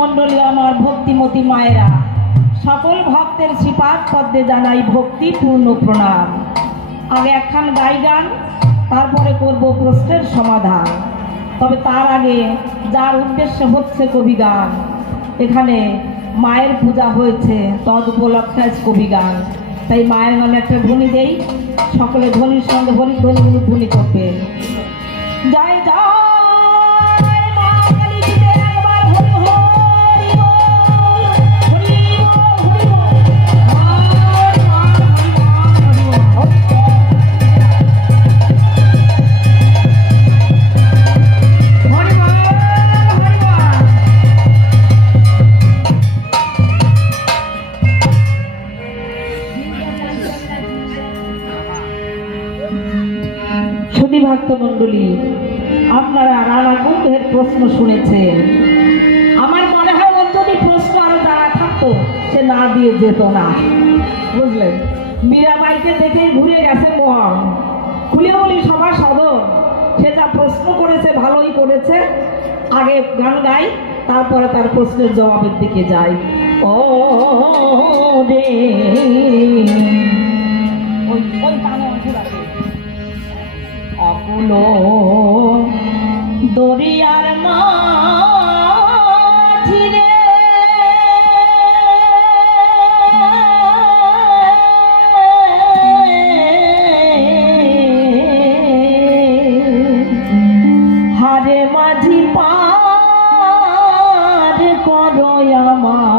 মণ্ডলী আমার ভক্তিমতী মায়েরা, সকল ভক্তের শ্রীপাদ পদ্মে জানাই ভক্তি পূর্ণ প্রণাম। আগে একখান গাই গান, তারপরে করব প্রশ্নের সমাধান। তবে তার আগে যার উদ্দেশ্য হচ্ছে কবি গান, এখানে মায়ের পূজা হয়েছে, তদ উপলক্ষে কবি গান। তাই মায়ের নামে একটা ধ্বনি দেই, সকলে ধ্বনির সঙ্গে হরি, ধ্বনি ধ্বনি করবেন জয় জয় প্রশ্ন শুনেছেন আমার মনে হয় ওর যদি প্রশ্ন আরও জানা থাকতো, সে না দিয়ে যেত না। বুঝলেন? মীরাবাইকে দেখেই ঘুরে গেছে মোহন। খুলে বলি সবার সদর। সে যা প্রশ্ন করেছে, ভালোই করেছে। আগে গান গাই, তারপরে তার প্রশ্নের জবাবের দিকে যাই। ও রে। অকুল। দরিয়ার মাঝিরে। হারে মাঝি পার করো আমার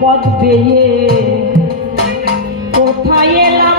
কোন পেয়ে কোথায় এলাম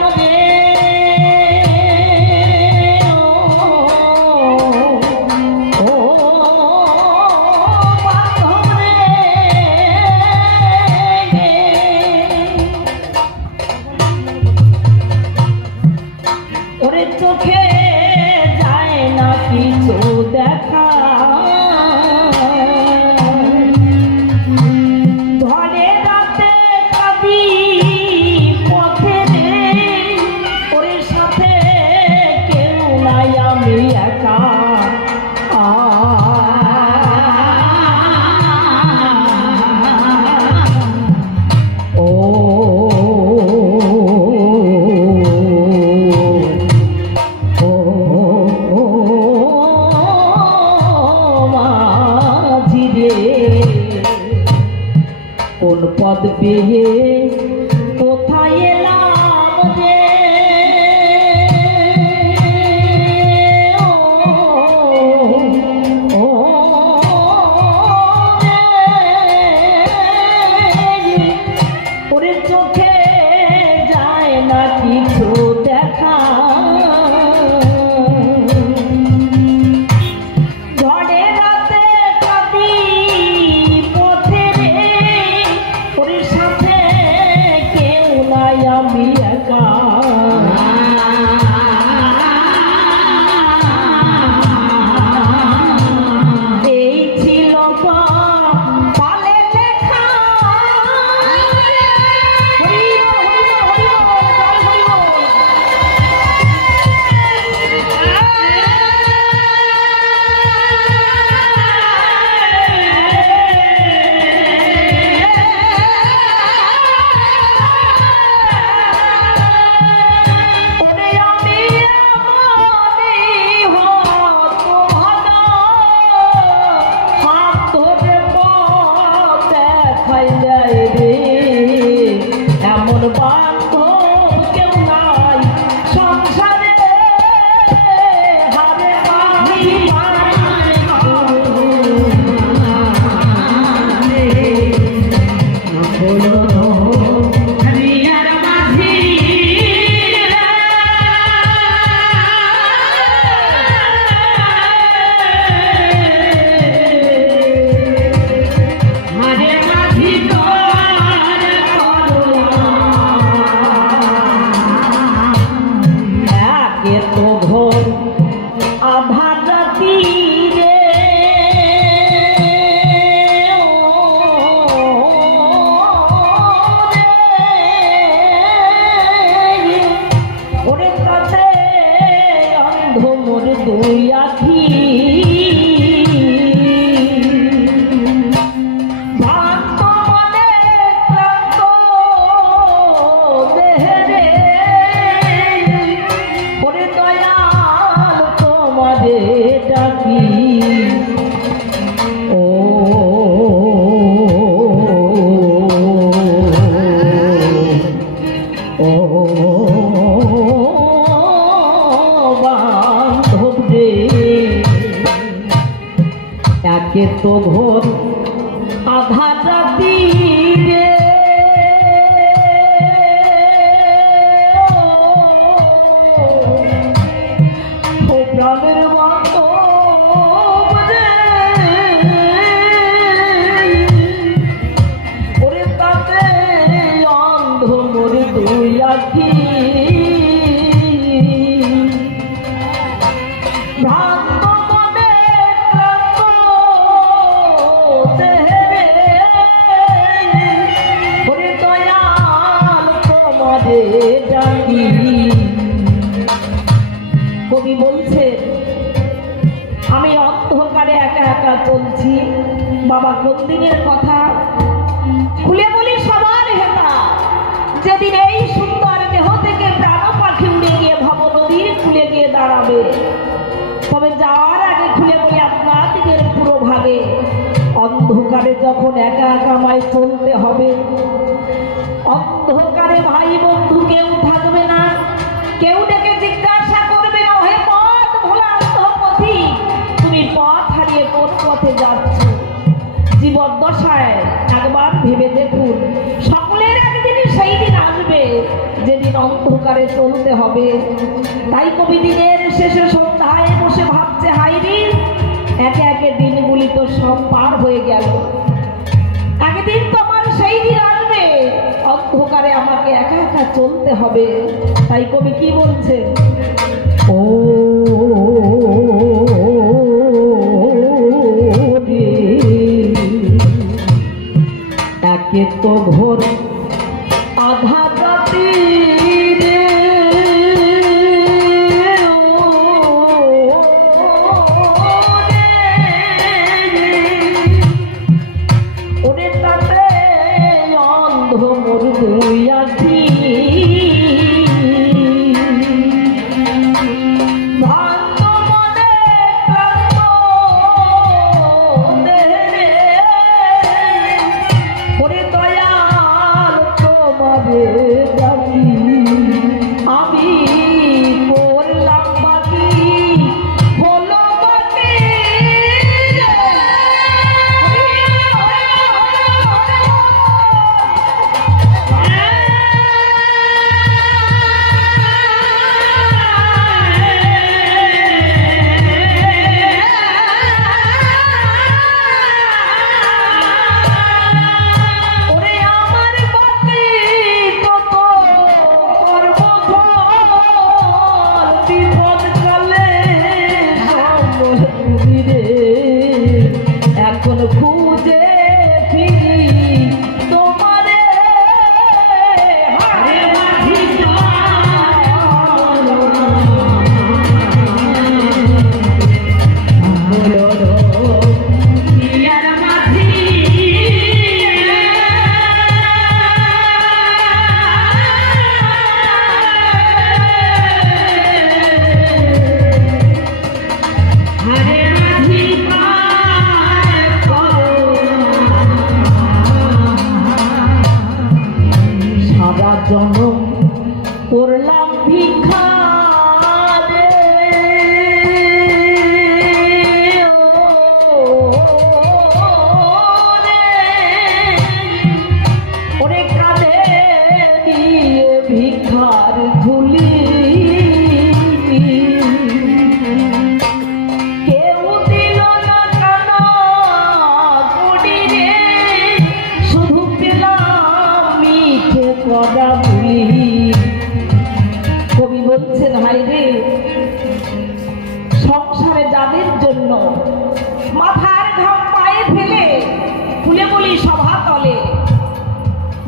বলছি, বাবা গোদিনের কথা খুলে বলি সবার হেতা। যেদিন এই সুন্দর দেহ থেকে প্রাণ পাখি উড়ে গিয়ে ভব নদীর খুলে গিয়ে দাঁড়াবে, তবে যাওয়ার আগে খুলে বলি আপনাদের পুরোভাবে অন্ধকারে যখন একা একা মায় চলতে হবে, অন্ধকারে ভাই বন্ধু কেউ করে চলতে হবে। তাই কবি দিনের শেষে সন্ধ্যায় বসে ভাবছে হাইরি একে একে দিনগুলি তো সব পার হয়ে গেল। একদিন তো আমার সেই দিন আসবে, অন্ধকারে আমাকে একা একা চলতে হবে। তাই কবি কি বলছে? ও একে তো ঘোর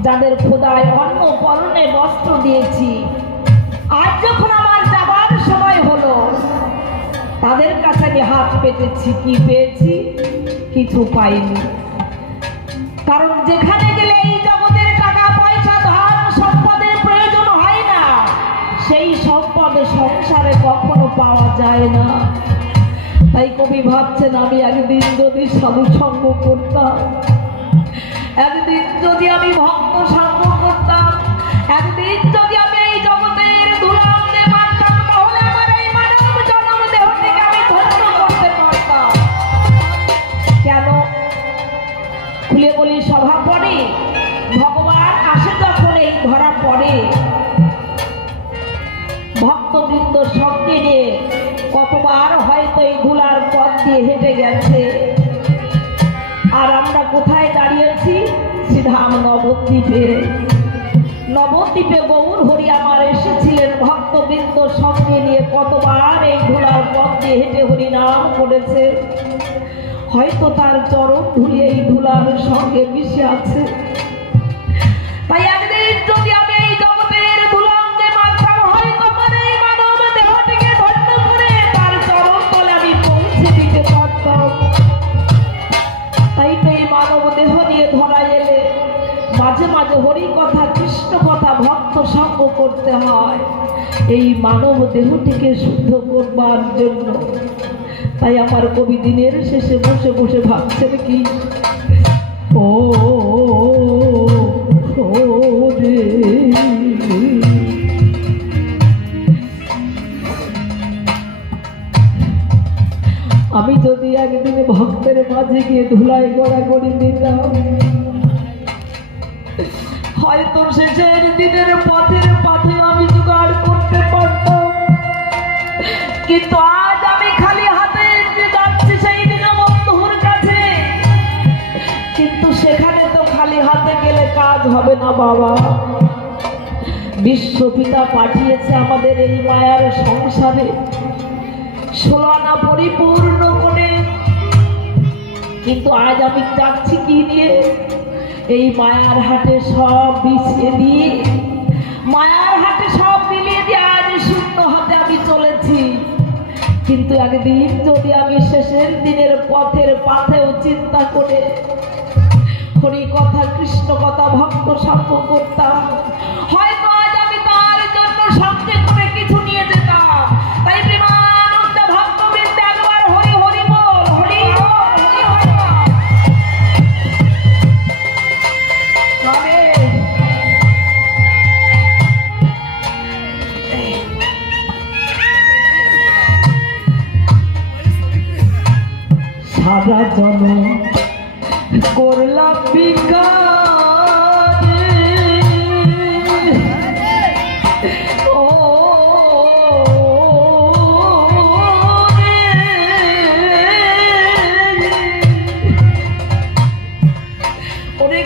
যাদের খোদায় অন্ন পরনে বস্ত্র দিয়েছি। আজ যখন আমার যাবার সময় হলো, তাদের কাছে আমি হাত পেতেছি, কি পেয়েছি কিছু পাইনি। কারণ যেখানে গেলে এই জগতের টাকা, পয়সা, ধন, সম্পদের প্রয়োজন হয় না, সেই সম্পদ সংসারে কখনো পাওয়া যায় না। তাই কবি ভাবছেন, আমি একদিন যদি সাধু সঙ্গ করতাম, একদিন যদি আমি ভক্ত সঙ্গ করতাম, একদিন যদি আমি এই জগতের ধুলাতে পারতাম তাহলে আমি ধন্য করতে পারতাম। কেন? খুলে বলি, সভা পড়ে ভগবান আসে যখন এই ধরা পড়ে ভক্তবৃন্দ সঙ্গে নিয়ে কতবার হয়তো এই ধুলার পথ দিয়ে হেঁটে গেছে। নবদ্বীপে নবদ্বীপে গৌর হরি আমার এসেছিলেন, ভক্তবৃন্দ সঙ্গে নিয়ে কতবার এই ধুলার পথ দিয়ে হেঁটে হরি নাম করেছে। হয়তো তার চরণ ধুলিয়ে এই ধুলার সঙ্গে মিশে আছে। হরি কথা, কৃষ্ণ কথা, ভক্ত সঙ্গ করতে হয়। এই মানব দেহটিকে শুদ্ধ করবার জন্য। তাই আমার কবি দিনের শেষে বসে বসে ভাবছেন কি? ও আমি যদি একদিন ভক্তের মাঝে গিয়ে ধুলাই গড়াগড়ি দিতাম হয়তো শেষের দিনের পথের পথে আমি জোগাড় করতে পারতাম। কিন্তু আজ আমি খালি হাতে যাচ্ছি সেই দিনে বন্ধুর কাছে। কিন্তু সেখানে তো খালি হাতে গেলে কাজ হবে না বাবা। বিশ্বপিতা পাঠিয়েছে আমাদের এই মায়ার সংসারে। ষোলানা পরিপূর্ণ করে। কিন্তু আজ আমি যাচ্ছি কি নিয়ে? এই মায়ার হাটে সব বিছিয়ে দিয়ে মায়ার হাটে সব মিলিয়ে দিয়ে আজ শূন্য হাতে আমি চলেছি। কিন্তু একদিন যদি আমি শেষের দিনের পথের পাথেও চিন্তা করে হরি কথা, কৃষ্ণ কথা, ভক্ত সঙ্গ করতাম, হয়তো ওরে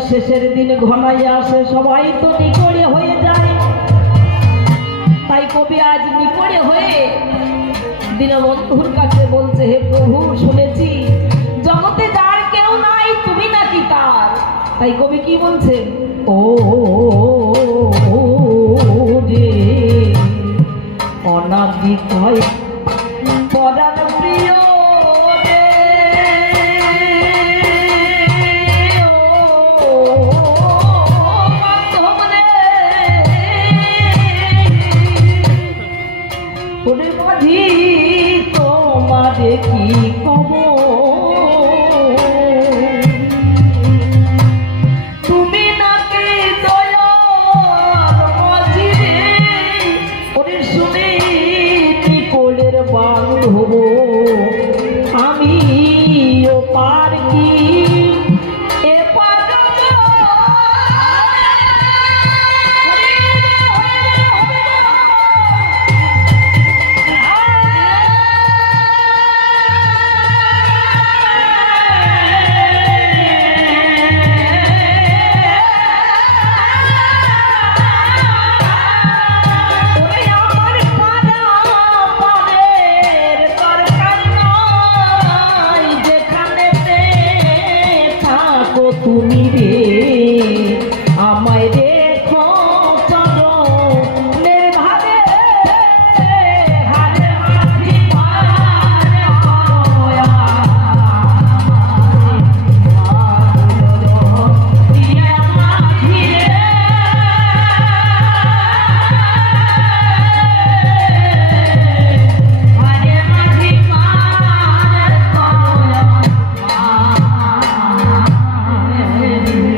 শেষের দিন ঘনাইয়া আসে সবাই তো নিকড়ে হয়ে যায় তাই কবি আজ নিকড়ে হয়ে দীনবন্ধুর কাছে বলছে হে প্রভু শুনেছি জগতে যার কেউ নাই তুমি নাকি তার তাই কবি কি বলছে ও অনাদি হয়